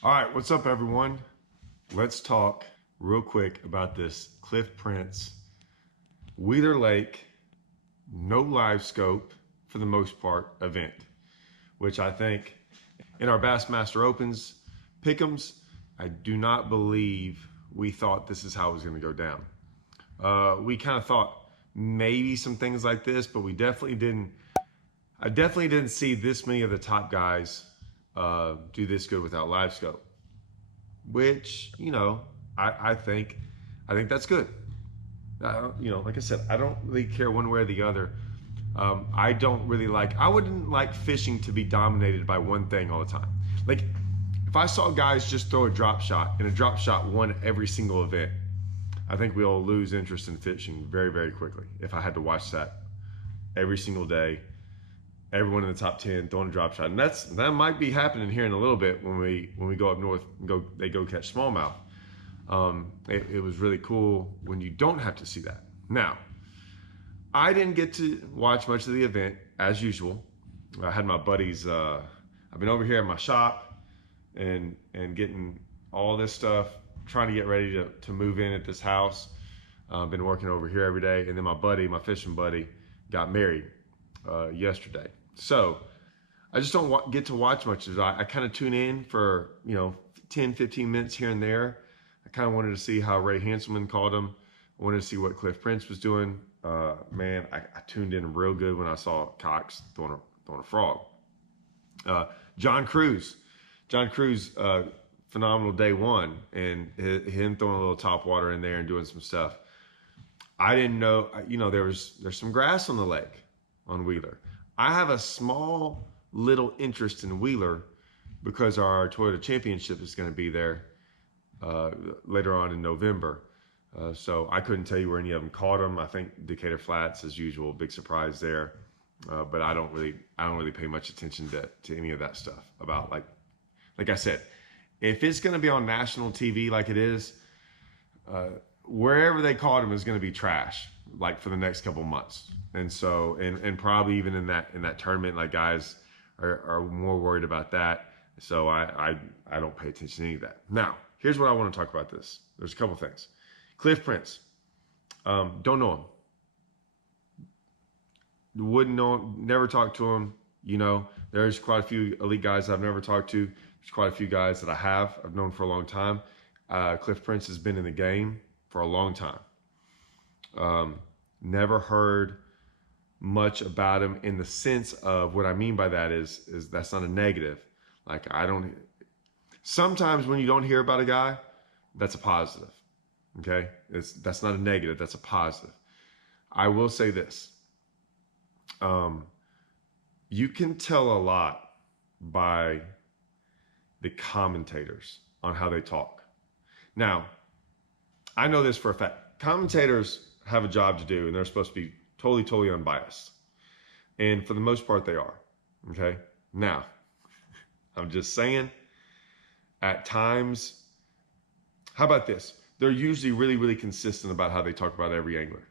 All right, what's up, everyone? Let's talk real quick about this Cliff Prince Wheeler Lake no live scope for the most part event, which I think in our Bassmaster Opens pick'ems, I do not believe we thought this is how it was going to go down. We kind of thought maybe some things like this, but we definitely didn't. I definitely didn't see this many of the top guys do this good without live scope. Which I think that's good. Like I said, I don't really care one way or the other. I don't really I wouldn't like fishing to be dominated by one thing all the time. Like if I saw guys just throw a drop shot and a drop shot won every single event, I think we'll lose interest in fishing very, very quickly. If I had to watch that every single day, everyone in the top 10 throwing a drop shot, and that might be happening here in a little bit when we go up north and they go catch smallmouth. It was really cool when you don't have to see that. Now, I didn't get to watch much of the event as usual. I had my buddies. I've been over here at my shop and getting all this stuff, trying to get ready to move in at this house. I've been working over here every day, and then my fishing buddy, got married yesterday. So I just don't get to watch much of it. I kind of tune in for 10, 15 minutes here and there. I kind of wanted to see how Ray Hanselman called him. I wanted to see what Cliff Prince was doing. Man, I tuned in real good when I saw Cox throwing a frog. John Cruz, phenomenal day one, and him throwing a little top water in there and doing some stuff. I didn't know, there's some grass on the lake on Wheeler. I have a small little interest in Wheeler because our Toyota Championship is going to be there later on in November. So I couldn't tell you where any of them caught them. I think Decatur Flats, as usual, big surprise there. But I don't really pay much attention to any of that stuff about like I said, if it's going to be on national TV like it is, wherever they caught him is going to be trash, like for the next couple months. And so, and probably even in that tournament, like guys are more worried about that. So I don't pay attention to any of that. Now, here's what I want to talk about this. There's a couple things. Cliff Prince, don't know him. Wouldn't know him, never talked to him. There's quite a few elite guys I've never talked to. There's quite a few guys that I've known for a long time. Cliff Prince has been in the game for a long time. Never heard much about him in the sense of what I mean by that is that's not a negative. Like sometimes when you don't hear about a guy, that's a positive. Okay? That's not a negative, that's a positive. I will say this. You can tell a lot by the commentators on how they talk. Now, I know this for a fact. Commentators have a job to do, and they're supposed to be totally unbiased. And for the most part, they are. Okay? Now, I'm just saying, at times, how about this? They're usually really consistent about how they talk about every angler.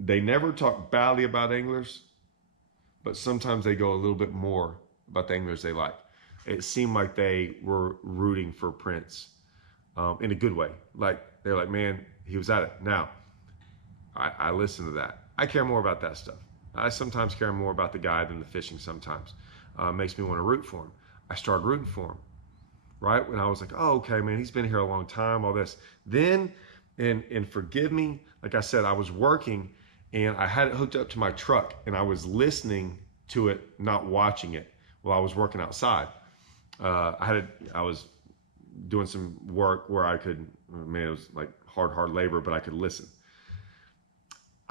They never talk badly about anglers, but sometimes they go a little bit more about the anglers they like. It seemed like they were rooting for Prince in a good way. Like they're like, man, he was at it. Now, I listen to that. I care more about that stuff. I sometimes care more about the guy than the fishing sometimes. Makes me want to root for him. I started rooting for him, right? When I was like, oh, okay, man, he's been here a long time, all this. Then, and forgive me, like I said, I was working and I had it hooked up to my truck and I was listening to it, not watching it while I was working outside. I was doing some work where I could, man, it was like hard labor, but I could listen.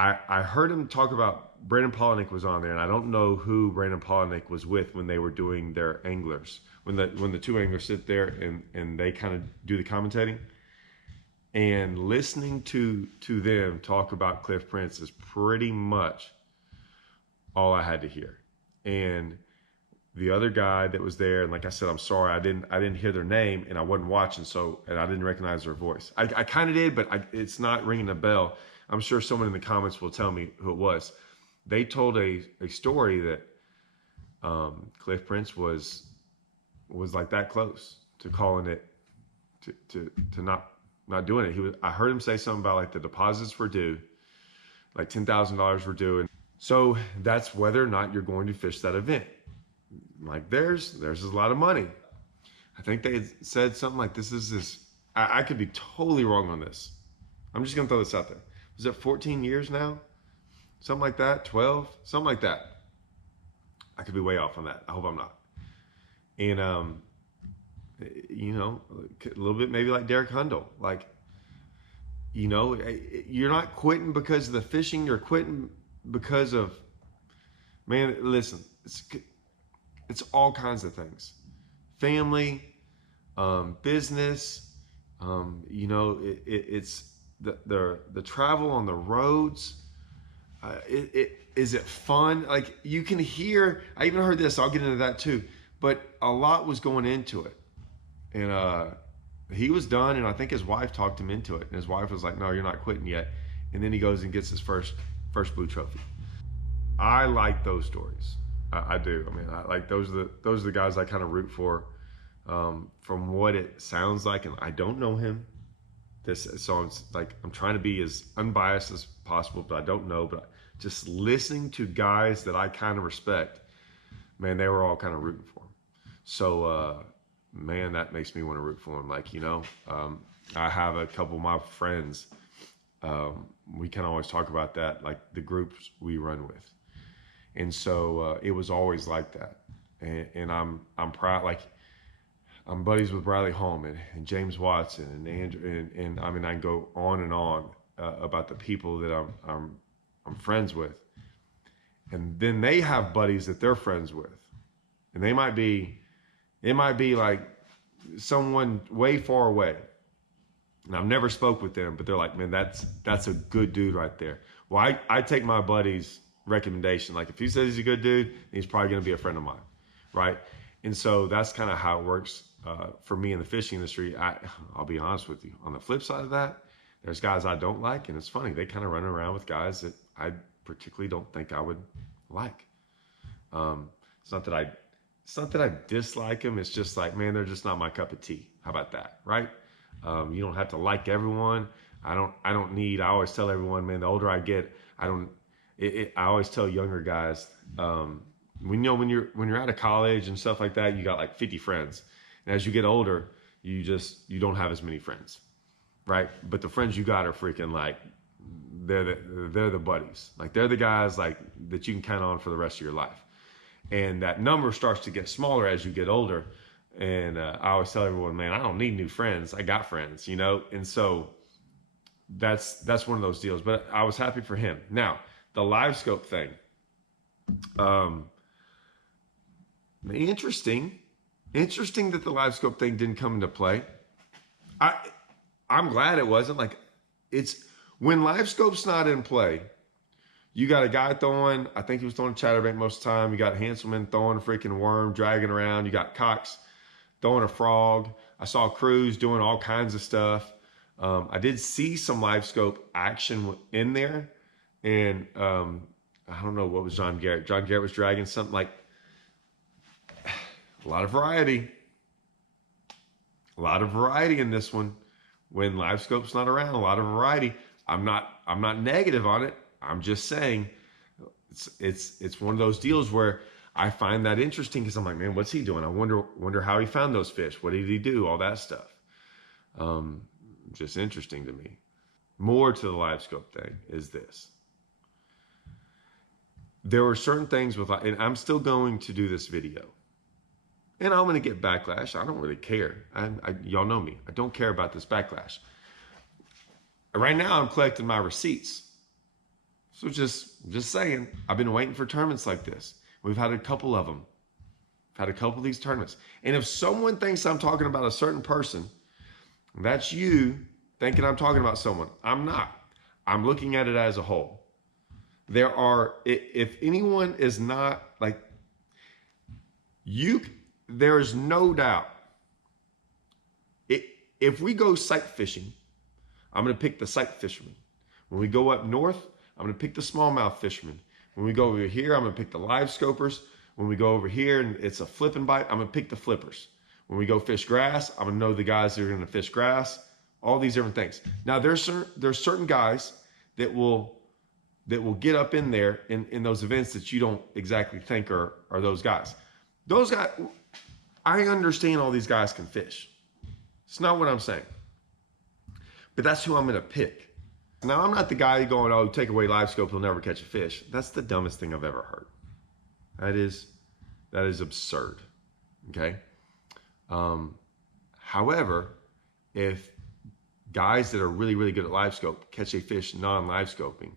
I heard him talk about Brandon Polinick was on there, and I don't know who Brandon Polinick was with when they were doing their anglers. When the two anglers sit there and they kind of do the commentating. And listening to them talk about Cliff Prince is pretty much all I had to hear. And the other guy that was there, and like I said, I'm sorry, I didn't hear their name, and I wasn't watching, and I didn't recognize their voice. I kind of did, but it's not ringing a bell. I'm sure someone in the comments will tell me who it was. They told a story that Cliff Prince was was like that close to calling it, to not doing it. I heard him say something about like the deposits were due, like $10,000 were due. And so that's whether or not you're going to fish that event. Like there's a lot of money. I think they said something like this. I could be totally wrong on this. I'm just gonna throw this out there. Was it 14 years now? Something like that, 12, something like that. I could be way off on that. I hope I'm not. And you know, a little bit maybe like Derek Hundle. Like, you know, you're not quitting because of the fishing. You're quitting because of, man, listen, it's all kinds of things. Family, business, you know, it's the travel on the roads. Is it fun? Like you can hear, I even heard this, I'll get into that too, but a lot was going into it. And he was done, and I think his wife talked him into it. And his wife was like, no, you're not quitting yet. And then he goes and gets his first blue trophy. I like those stories. I do. I mean, I like those are the guys I kind of root for, from what it sounds like. And I don't know him. So it's like I'm trying to be as unbiased as possible, but I don't know. But just listening to guys that I kind of respect, man, they were all kind of rooting for him. So man, that makes me want to root for him. Like, you know, I have a couple of my friends. We can always talk about that, like the groups we run with. And so it was always like that. And I'm proud. Like I'm buddies with Bradley Holman and James Watson and Andrew, and I mean I can go on and on about the people that I'm friends with. And then they have buddies that they're friends with, and it might be like someone way far away. And I've never spoke with them, but they're like, man, that's a good dude right there. Well, I take my buddy's recommendation. Like if he says he's a good dude, he's probably going to be a friend of mine, right? And so that's kind of how it works for me in the fishing industry. I'll be honest with you. On the flip side of that, there's guys I don't like, and it's funny. They kind of run around with guys that I particularly don't think I would like. It's not that I dislike them. It's just like, man, they're just not my cup of tea. How about that, right? You don't have to like everyone. I always tell everyone, man, the older I get, I always tell younger guys, when you're out of college and stuff like that, you got like 50 friends. And as you get older, you don't have as many friends, right? But the friends you got are freaking like, they're the buddies. Like they're the guys like that you can count on for the rest of your life. And that number starts to get smaller as you get older. And I always tell everyone, man, I don't need new friends. I got friends, you know? And so that's one of those deals. But I was happy for him. Now, the LiveScope thing. Interesting that the LiveScope thing didn't come into play. I'm glad it wasn't. Like, it's when LiveScope's not in play, you got a guy throwing, I think he was throwing a chatterbank most of the time. You got Hanselman throwing a freaking worm, dragging around. You got Cox throwing a frog. I saw Cruz doing all kinds of stuff. I did see some LiveScope action in there. And I don't know, what was John Garrett? John Garrett was dragging something like, a lot of variety. A lot of variety in this one. When LiveScope's not around, a lot of variety. I'm not negative on it. I'm just saying it's one of those deals where I find that interesting because I'm like, man, what's he doing? I wonder how he found those fish. What did he do? All that stuff. Just interesting to me. More to the LiveScope thing is this. There were certain things and I'm still going to do this video. And I'm going to get backlash. I don't really care. Y'all know me. I don't care about this backlash. Right now, I'm collecting my receipts. So just saying, I've been waiting for tournaments like this. We've had a couple of them. I've had a couple of these tournaments. And if someone thinks I'm talking about a certain person, that's you thinking I'm talking about someone. I'm not. I'm looking at it as a whole. If anyone is not like you, there's no doubt. If we go sight fishing, I'm going to pick the sight fisherman. When we go up north, I'm going to pick the smallmouth fisherman. When we go over here, I'm going to pick the LiveScopers. When we go over here and it's a flip and bite, I'm going to pick the flippers. When we go fish grass, I'm gonna know the guys that are gonna fish grass, all these different things. Now there's certain guys that will get up in there in those events that you don't exactly think are those guys. Those guys, I understand all these guys can fish. It's not what I'm saying. But that's who I'm gonna pick. Now I'm not the guy going, oh, take away LiveScope, you'll never catch a fish. That's the dumbest thing I've ever heard. That is absurd, okay? However, if guys that are really, really good at LiveScope catch a fish non-LiveScoping,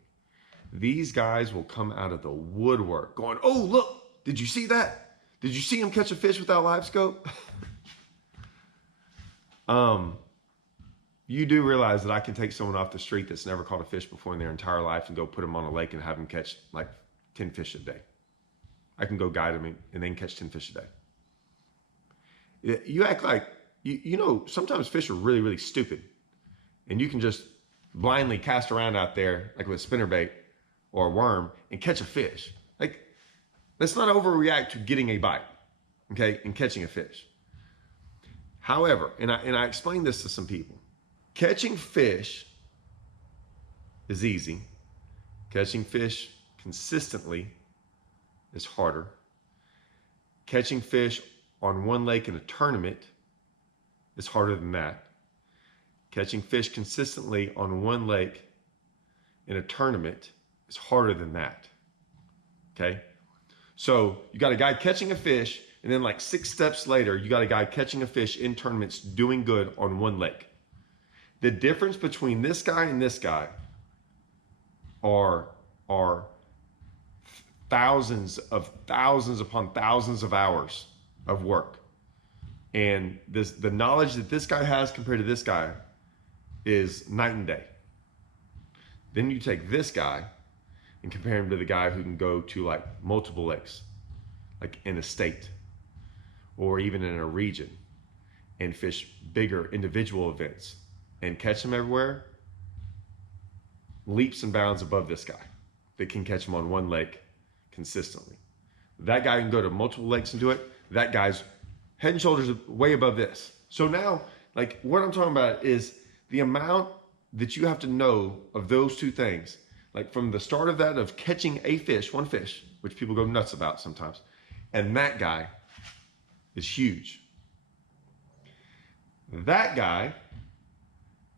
these guys will come out of the woodwork going, oh, look, did you see that? Did you see him catch a fish without LiveScope? You do realize that I can take someone off the street that's never caught a fish before in their entire life and go put them on a lake and have them catch like 10 fish a day. I can go guide them and then catch 10 fish a day. You act like, you know, sometimes fish are really, really stupid. And you can just blindly cast around out there like with a spinnerbait or a worm and catch a fish. Like, let's not overreact to getting a bite, okay, and catching a fish. However, and I explained this to some people, catching fish is easy. Catching fish consistently is harder. Catching fish on one lake in a tournament is harder than that. Catching fish consistently on one lake in a tournament is harder than that, okay? So you got a guy catching a fish, and then like 6 steps later, you got a guy catching a fish in tournaments doing good on one lake. The difference between this guy and this guy are thousands upon thousands of hours of work. And the knowledge that this guy has compared to this guy is night and day. Then you take this guy and compare him to the guy who can go to like multiple lakes, like in a state or even in a region, and fish bigger individual events and catch them everywhere, leaps and bounds above this guy that can catch them on one lake consistently. That guy can go to multiple lakes and do it. That guy's head and shoulders way above this. So now, like, what I'm talking about is the amount that you have to know of those two things, like from the start of that, of catching a fish, one fish, which people go nuts about sometimes, and that guy is huge. That guy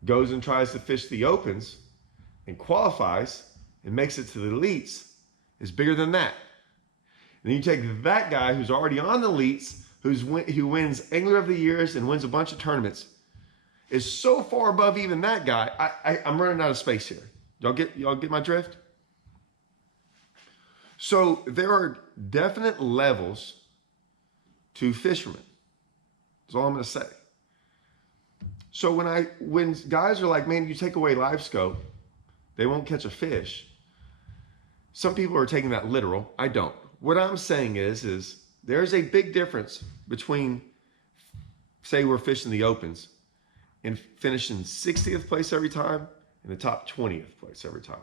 goes and tries to fish the opens and qualifies and makes it to the elites, is bigger than that. And then you take that guy who's already on the elites, who wins Angler of the Years and wins a bunch of tournaments, is so far above even that guy. I'm running out of space here. Y'all get my drift? So there are definite levels to fishermen. That's all I'm gonna say. So when guys are like, man, you take away LiveScope, they won't catch a fish. Some people are taking that literal. I don't. What I'm saying is there's a big difference between, say we're fishing the opens and finishing 60th place every time and the top 20th place every time.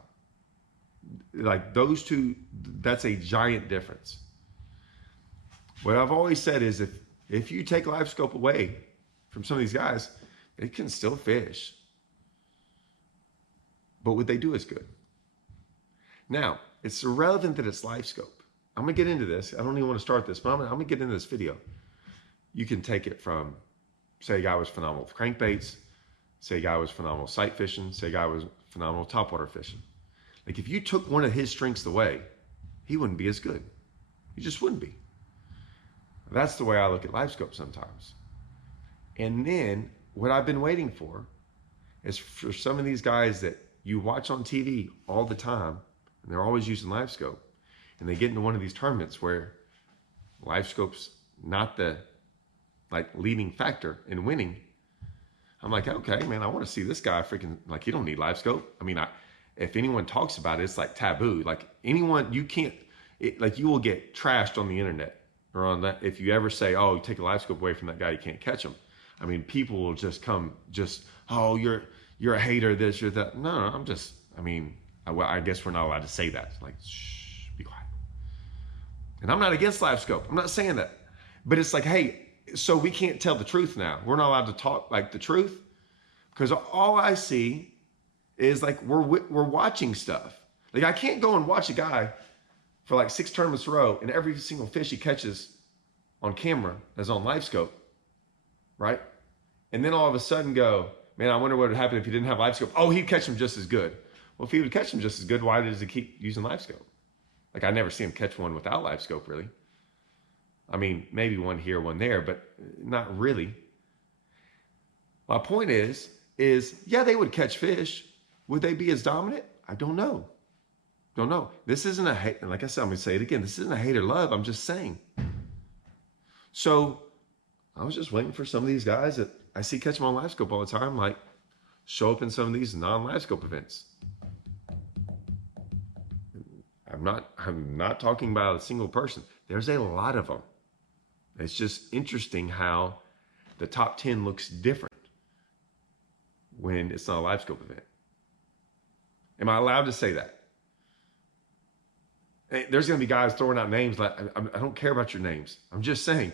Like those two, that's a giant difference. What I've always said is if you take LiveScope away from some of these guys, they can still fish. But what they do is good. Now, it's irrelevant that it's LiveScope. I'm gonna get into this. I don't even want to start this, but I'm gonna get into this video. You can take it from, say a guy was phenomenal with crankbaits, say a guy was phenomenal sight fishing, say a guy was phenomenal topwater fishing. Like if you took one of his strengths away, he wouldn't be as good. He just wouldn't be. That's the way I look at LiveScope sometimes. And then what I've been waiting for is for some of these guys that you watch on TV all the time, and they're always using LiveScope, and they get into one of these tournaments where LiveScope's not the leading factor in winning. I'm like, okay, man, I want to see this guy freaking, like, he don't need LiveScope. I mean, if anyone talks about it, it's like taboo. Like anyone, you can't, you will get trashed on the internet or on that. If you ever say, oh, you take a LiveScope away from that guy, you can't catch him. I mean, people will just come, oh, you're a hater, this, you're that. No, I guess we're not allowed to say that. Like, shh, be quiet. And I'm not against LiveScope. I'm not saying that. But it's like, hey, so we can't tell the truth now. We're not allowed to talk like the truth because all I see is like we're watching stuff. Like I can't go and watch a guy for like 6 tournaments in a row and every single fish he catches on camera is on LiveScope, right? And then all of a sudden go, man, I wonder what would happen if he didn't have LiveScope. Oh, he'd catch him just as good. Well, if he would catch him just as good, why does he keep using LiveScope? Like I never see him catch one without LiveScope, really. I mean, maybe one here, one there, but not really. My point is yeah, they would catch fish. Would they be as dominant? I don't know. Don't know. This isn't a hate. Like I said, I'm going to say it again. This isn't a hate or love. I'm just saying. So I was just waiting for some of these guys that I see catch them on LiveScope all the time, like show up in some of these non-LiveScope events. I'm not talking about a single person. There's a lot of them. It's just interesting how the top 10 looks different when it's not a LiveScope event. Am I allowed to say that? There's going to be guys throwing out names like, I don't care about your names. I'm just saying,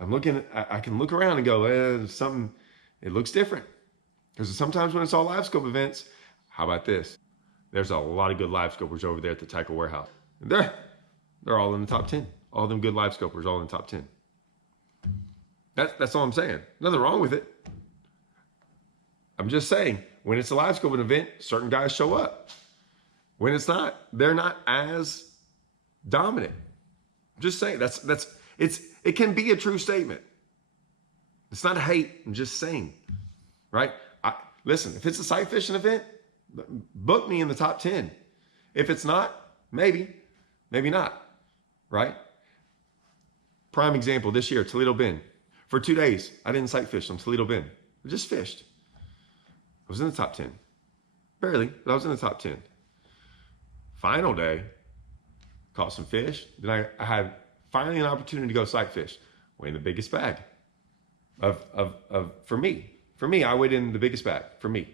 I can look around and go, something, it looks different. Because sometimes when it's all LiveScope events, how about this? There's a lot of good LiveScopers over there at the Tackle Warehouse. They're all in the top 10. All them good LiveScopers, all in the top 10. That's all I'm saying. Nothing wrong with it. I'm just saying, when it's a LiveScope event, certain guys show up. When it's not, they're not as dominant. I'm just saying, it can be a true statement. It's not hate, I'm just saying, right? Listen, if it's a sight fishing event, book me in the top 10. If it's not, maybe not, right? Prime example, this year, Toledo Bend. For 2 days, I didn't sight fish on Toledo Bend. I just fished. I was in the top 10. Barely, but I was in the top 10. Final day, caught some fish. Then I had finally an opportunity to go sight fish. Weighed the biggest bag for me. For me, I weighed in the biggest bag for me.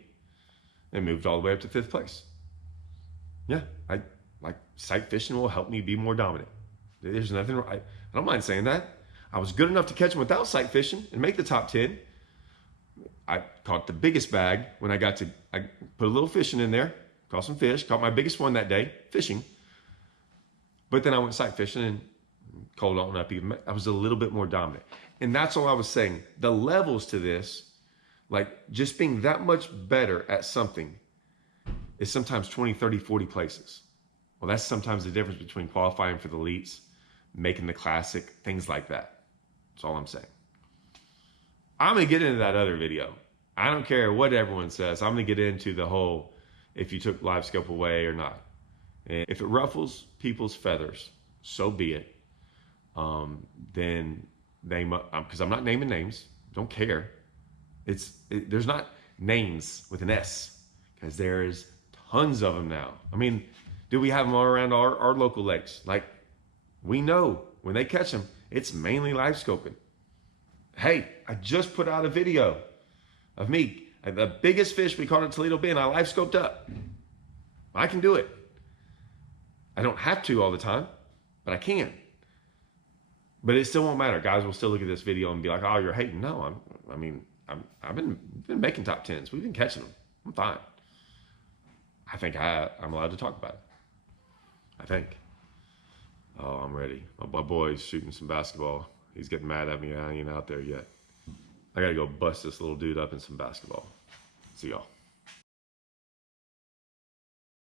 And moved all the way up to 5th place. Yeah, I like sight fishing will help me be more dominant. There's nothing wrong. I don't mind saying that. I was good enough to catch them without sight fishing and make the top 10. I caught the biggest bag when I put a little fishing in there, caught some fish, caught my biggest one that day, fishing. But then I went sight fishing and cold on up even. I was a little bit more dominant. And that's all I was saying. The levels to this, like just being that much better at something is sometimes 20, 30, 40 places. Well, that's sometimes the difference between qualifying for the elites, making the classic, things like that. That's all I'm saying. I'm going to get into that other video. I don't care what everyone says. I'm going to get into the whole, if you took LiveScope away or not. And if it ruffles people's feathers, so be it. Then because I'm not naming names, don't care. There's not names with an S, because there's tons of them now. I mean, do we have them all around our local lakes? Like, we know when they catch them, it's mainly LiveScoping. Hey, I just put out a video of me. The biggest fish we caught at Toledo Bend, I LiveScoped up. I can do it. I don't have to all the time, but I can. But it still won't matter. Guys will still look at this video and be like, oh, you're hating. No, I've been making top 10s. We've been catching them. I'm fine. I think I'm allowed to talk about it. I think. Oh, I'm ready. My boy's shooting some basketball. He's getting mad at me. I ain't out there yet. I got to go bust this little dude up in some basketball. See y'all.